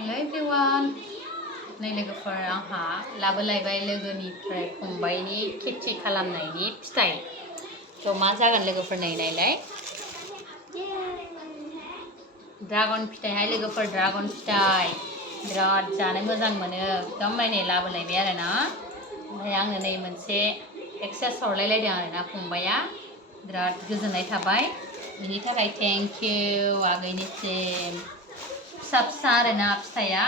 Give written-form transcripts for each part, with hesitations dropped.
Hello everyone. नै लोगोफोर आंहा लाबोलायबाय लोगोनिफ्राय फंबायनि खेथि खालामनायनि फिथाइ। थ' मा जागोन लोगोफोर नै नायलाय। ड्रागन फिथाइहाय लोगोफोर ड्रागन फिथाइ। बिराद जानो मोजां मोनो। एकदम नै लाबोलायबाय आरोना। ओमफ्राय आंनो नै मोनसे एक्सेस हरलायलायदों आरोना फंबाया। बिराद गोजोननाय थाबाय। बिनि थाखाय थेंक इउ आगैनिसिम। फिसा फिसा आरोना फिथाइया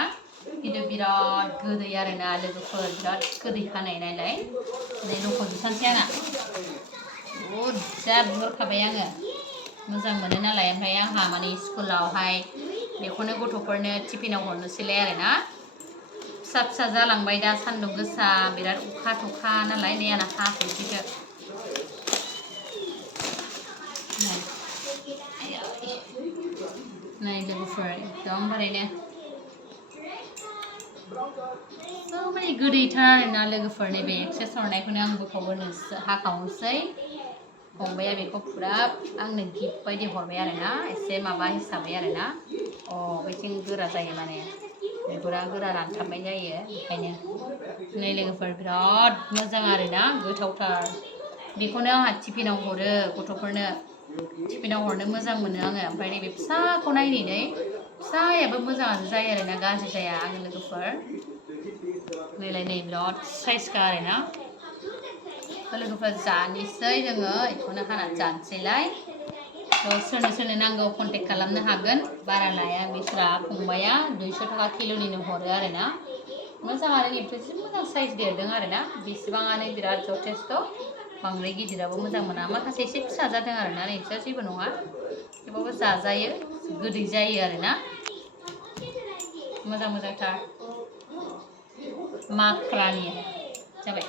खिन्थु बिराद गोदै आरोना लोगोफोर बिराद गोदै खानाय नायलाय नै लख'जोबसानोसै आंहा बुरजा बुरखाबाय आङो मोजां मोनो नालाय ओमफ्राय आंहा माने स्कुलावहाय बेखौनो गथ'फोरनो टिफिनाव हरनोसैलाय आरोना फिसा फिसा जालांबाय दा सान्दुं गोसा बिराद अखा थखा नालाय नै आंना हाफैसैसो नै लोगोफोर एकदमबारैनो माने गोदैथार आरोना लोगोफोर नैबे एक्सेस हरनायखौनो आं गथ'फोरनो हाखावनोसै फंबाया बेखौ फुरा आंनो गिफ्ट बायदि हरबाय आरोना एसे माबा हिसाबै आरोना बेथिं गोरा जायो माने बिगुरा गोरा रानथाबनाय जायो ओंखायनो नै लोगोफोर बिराद मोजां आरोना गोथावथार बेखौनो आंहा टिफिनाव हरो गथ'फोरनो टिफिनाव हरनो मोजां मोनो आङो ओमफ्राय नैबे फिसाखौ नायनै फिसायाबो मोजाङानो जायो आरोना गाज्रि जाया आङो लोगोफोर नैलाय नै बिराद साइजखा आरोना लोगोफोर जानोसै जोङो बेखौनो हानानै जानोसैलाय सोरनो सोरनो नांगौ कन्टेक्ट खालामनो हागोन बारा लाया बिस्रा फंबाया 200 थाखा किल'निनो हरो आरोना मोजाङानो बेफोर जि मोजां साइज देरदों आरोना बेसेबाङानो बिराद जथेस्थ' बांद्राय गिदिराबो मोजां मोना माखासे एसे फिसा जादों आरोना नै बिसोर जेबो नङा थेवबाबो जाजायो गोदै जायो आरोना मोजां मोजांथार माख्रानि जाबाय